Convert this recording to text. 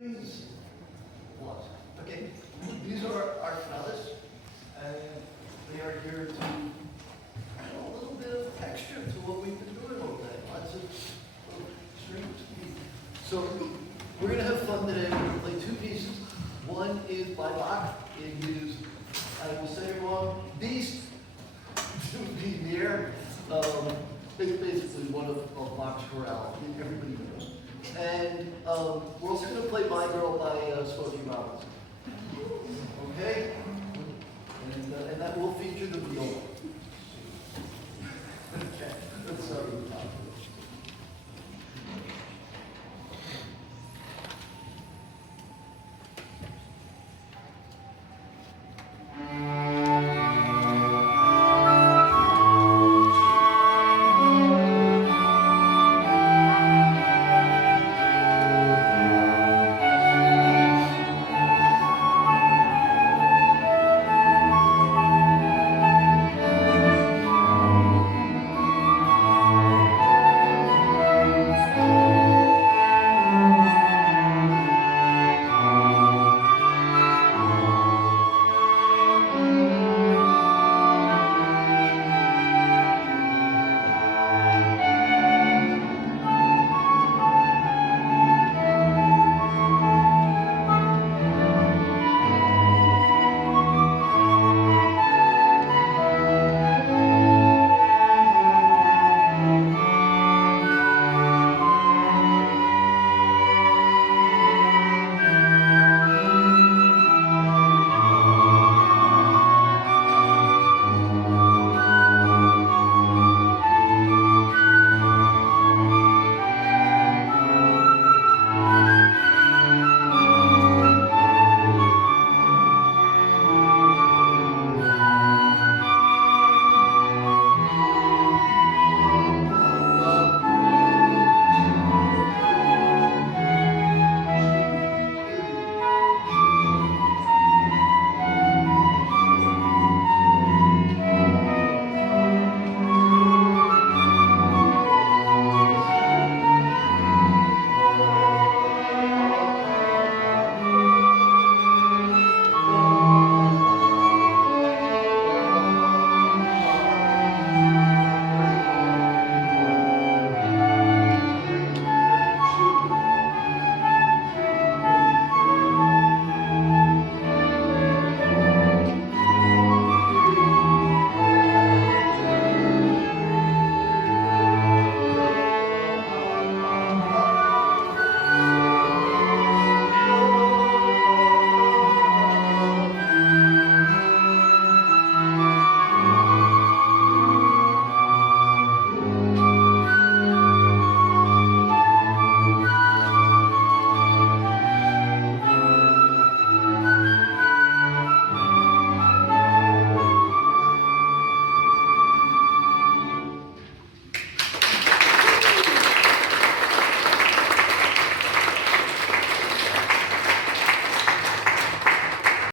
These what? Okay, these are our fellas, and they are here to add a little bit of texture to what we've been doing all day. Lots of strings. So we're gonna have fun today. We're gonna play two pieces. One is by Bach. It is, I will say it wrong, Beast to be near. It's basically one of Bach's chorale. Everybody knows. And we're also going to play My Girl by Smokey Robinson. Okay? And that will feature the viola.